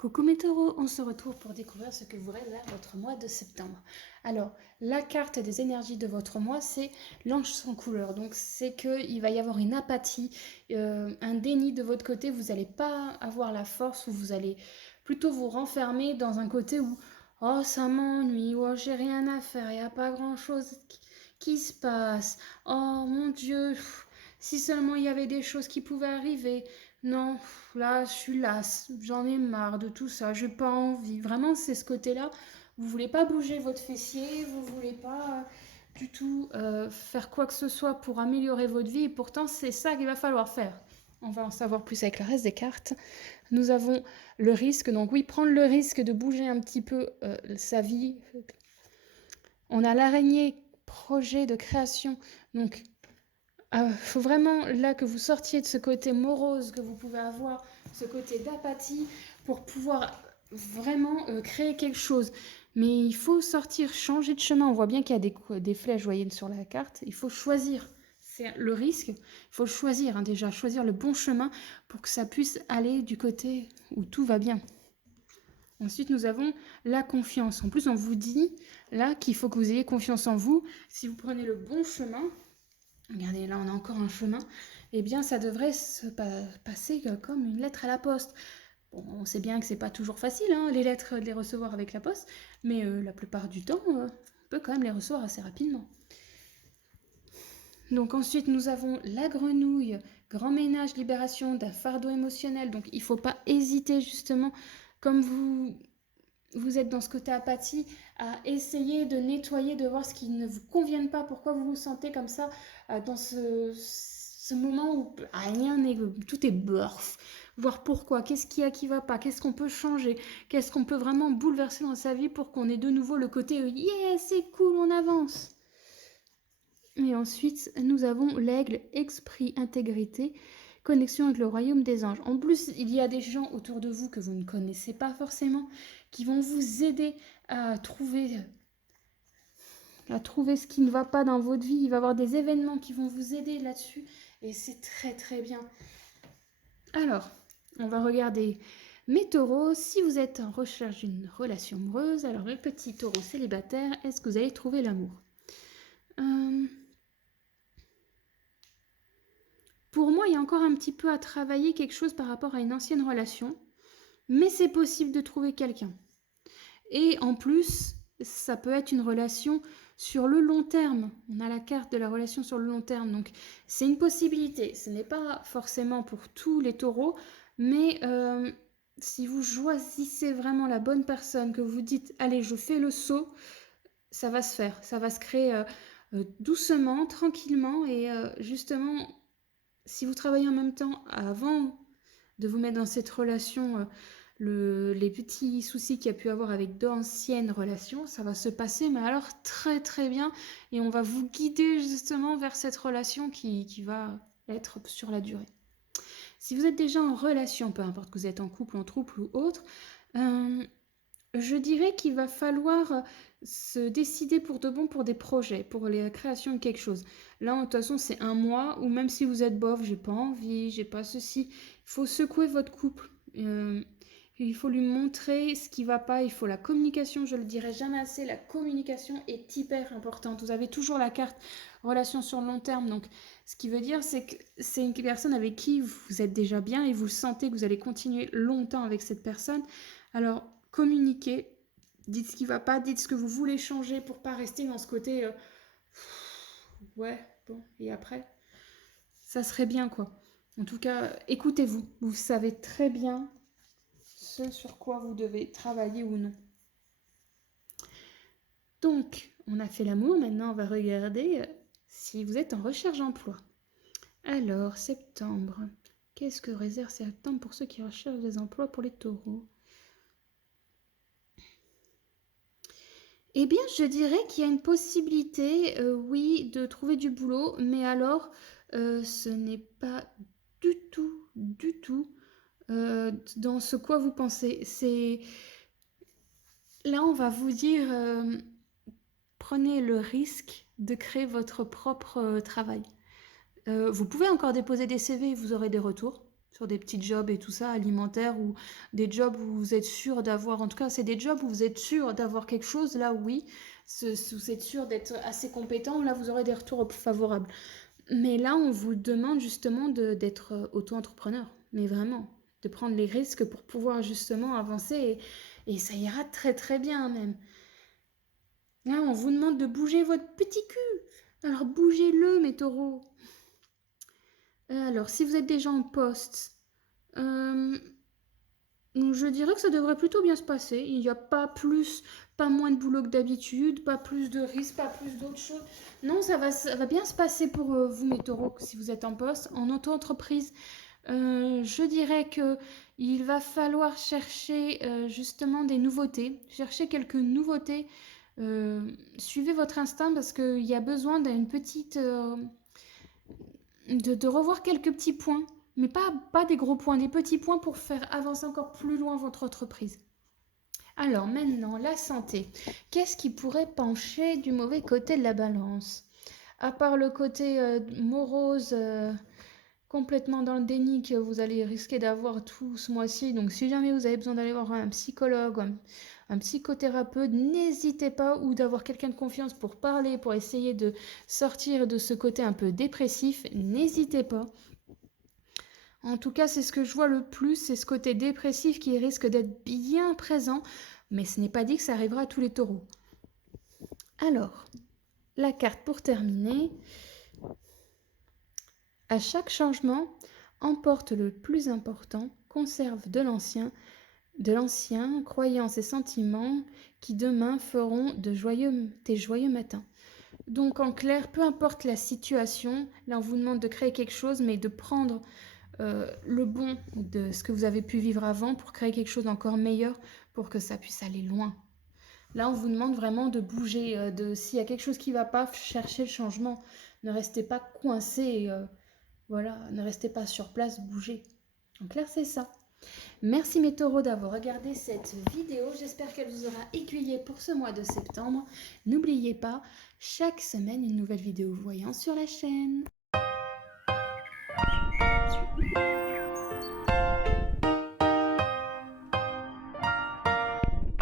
Coucou mes taureaux, on se retrouve pour découvrir ce que vous réserve votre mois de septembre. Alors, la carte des énergies de votre mois, c'est l'ange sans couleur. Donc, c'est qu'il va y avoir une apathie, un déni de votre côté. Vous n'allez pas avoir la force ou vous allez plutôt vous renfermer dans un côté où oh, ça m'ennuie, oh, j'ai rien à faire, il n'y a pas grand-chose qui se passe. Oh mon Dieu, si seulement il y avait des choses qui pouvaient arriver. Non, là, je suis lasse, j'en ai marre de tout ça, j'ai pas envie. Vraiment, c'est ce côté-là. Vous voulez pas bouger votre fessier, vous voulez pas du tout faire quoi que ce soit pour améliorer votre vie, et pourtant, c'est ça qu'il va falloir faire. On va en savoir plus avec le reste des cartes. Nous avons le risque, donc oui, prendre le risque de bouger un petit peu sa vie. On a l'araignée, projet de création, donc faut vraiment là que vous sortiez de ce côté morose que vous pouvez avoir, ce côté d'apathie, pour pouvoir vraiment créer quelque chose. Mais il faut sortir, changer de chemin. On voit bien qu'il y a des flèches, voyez, sur la carte. Il faut choisir. C'est le risque. Il faut choisir, hein, déjà, choisir le bon chemin pour que ça puisse aller du côté où tout va bien. Ensuite, nous avons la confiance. En plus, on vous dit là qu'il faut que vous ayez confiance en vous. Si vous prenez le bon chemin, regardez, là on a encore un chemin, eh bien ça devrait se passer comme une lettre à la poste. Bon, on sait bien que c'est pas toujours facile, hein, les lettres, de les recevoir avec la poste, mais la plupart du temps, on peut quand même les recevoir assez rapidement. Donc ensuite, nous avons la grenouille, grand ménage, libération d'un fardeau émotionnel. Donc il ne faut pas hésiter justement, comme vous êtes dans ce côté apathie, à essayer de nettoyer, de voir ce qui ne vous convient pas, pourquoi vous vous sentez comme ça, dans ce moment où rien n'est, tout est borf. Voir pourquoi, qu'est-ce qu'il y a qui va pas, qu'est-ce qu'on peut changer, qu'est-ce qu'on peut vraiment bouleverser dans sa vie pour qu'on ait de nouveau le côté yeah, c'est cool, on avance. Et ensuite, nous avons l'aigle, esprit, intégrité, connexion avec le royaume des anges. En plus, il y a des gens autour de vous que vous ne connaissez pas forcément, qui vont vous aider à trouver ce qui ne va pas dans votre vie. Il va y avoir des événements qui vont vous aider là-dessus, et c'est très très bien. Alors, on va regarder mes taureaux. Si vous êtes en recherche d'une relation amoureuse, alors les petits taureaux célibataires, est-ce que vous allez trouver l'amour ? Pour moi, il y a encore un petit peu à travailler quelque chose par rapport à une ancienne relation, mais c'est possible de trouver quelqu'un. Et en plus, ça peut être une relation sur le long terme. On a la carte de la relation sur le long terme, donc c'est une possibilité. Ce n'est pas forcément pour tous les taureaux, mais si vous choisissez vraiment la bonne personne, que vous dites « allez, je fais le saut », ça va se faire. Ça va se créer doucement, tranquillement, et justement, si vous travaillez en même temps avant de vous mettre dans cette relation, les petits soucis qu'il y a pu avoir avec d'anciennes relations, ça va se passer, mais alors très très bien, et on va vous guider justement vers cette relation qui va être sur la durée. Si vous êtes déjà en relation, peu importe que vous êtes en couple, en trouble ou autre, je dirais qu'il va falloir se décider pour de bon pour des projets, pour la création de quelque chose. Là, de toute façon, c'est un mois, ou même si vous êtes bof, j'ai pas envie, j'ai pas ceci, il faut secouer votre couple. Il faut lui montrer ce qui va pas, il faut la communication, je le dirai jamais assez, la communication est hyper importante. Vous avez toujours la carte relation sur le long terme, donc ce qui veut dire c'est que c'est une personne avec qui vous êtes déjà bien et vous sentez que vous allez continuer longtemps avec cette personne. Alors, communiquez, dites ce qui va pas, dites ce que vous voulez changer pour pas rester dans ce côté ouais, bon, et après, ça serait bien quoi. En tout cas, écoutez-vous, vous savez très bien ce sur quoi vous devez travailler ou non. Donc, on a fait l'amour, maintenant on va regarder si vous êtes en recherche d'emploi. Alors, septembre, qu'est-ce que réserve septembre pour ceux qui recherchent des emplois pour les taureaux ? Eh bien, je dirais qu'il y a une possibilité, oui, de trouver du boulot, mais alors, ce n'est pas du tout dans ce quoi vous pensez. Là, on va vous dire, prenez le risque de créer votre propre travail. Vous pouvez encore déposer des CV, vous aurez des retours sur des petits jobs et tout ça, alimentaires, ou des jobs où vous êtes sûr d'avoir, en tout cas, c'est des jobs où vous êtes sûr d'avoir quelque chose, là, oui. Si vous êtes sûr d'être assez compétent, là, vous aurez des retours favorables. Mais là, on vous demande justement d'être auto-entrepreneur, mais vraiment, de prendre les risques pour pouvoir justement avancer, et ça ira très très bien même. Là, on vous demande de bouger votre petit cul. Alors bougez-le, mes taureaux. Alors, si vous êtes déjà en poste, euh, je dirais que ça devrait plutôt bien se passer. Il n'y a pas plus, pas moins de boulot que d'habitude, pas plus de risques, pas plus d'autres choses. Non, ça va bien se passer pour vous, mes taureaux, si vous êtes en poste. En auto-entreprise, je dirais que il va falloir chercher justement des nouveautés, chercher quelques nouveautés. Suivez votre instinct parce qu'il y a besoin d'une petite... de revoir quelques petits points, mais pas des gros points, des petits points pour faire avancer encore plus loin votre entreprise. Alors maintenant, la santé. Qu'est-ce qui pourrait pencher du mauvais côté de la balance? À part le côté morose, complètement dans le déni que vous allez risquer d'avoir tout ce mois-ci. Donc si jamais vous avez besoin d'aller voir un psychologue, un psychothérapeute, n'hésitez pas, ou d'avoir quelqu'un de confiance pour parler, pour essayer de sortir de ce côté un peu dépressif, n'hésitez pas. En tout cas, c'est ce que je vois le plus, c'est ce côté dépressif qui risque d'être bien présent, mais ce n'est pas dit que ça arrivera à tous les taureaux. Alors, la carte pour terminer. À chaque changement, emporte le plus important, conserve de l'ancien, croyances et sentiments qui demain feront tes joyeux matins. Donc en clair, peu importe la situation, là on vous demande de créer quelque chose, mais de prendre le bon de ce que vous avez pu vivre avant pour créer quelque chose d'encore meilleur, pour que ça puisse aller loin. Là, on vous demande vraiment de bouger, s'il y a quelque chose qui ne va pas, cherchez le changement. Ne restez pas coincé, voilà, ne restez pas sur place, bougez. En clair, c'est ça. Merci mes taureaux d'avoir regardé cette vidéo. J'espère qu'elle vous aura aiguillé pour ce mois de septembre. N'oubliez pas, chaque semaine, une nouvelle vidéo voyance sur la chaîne.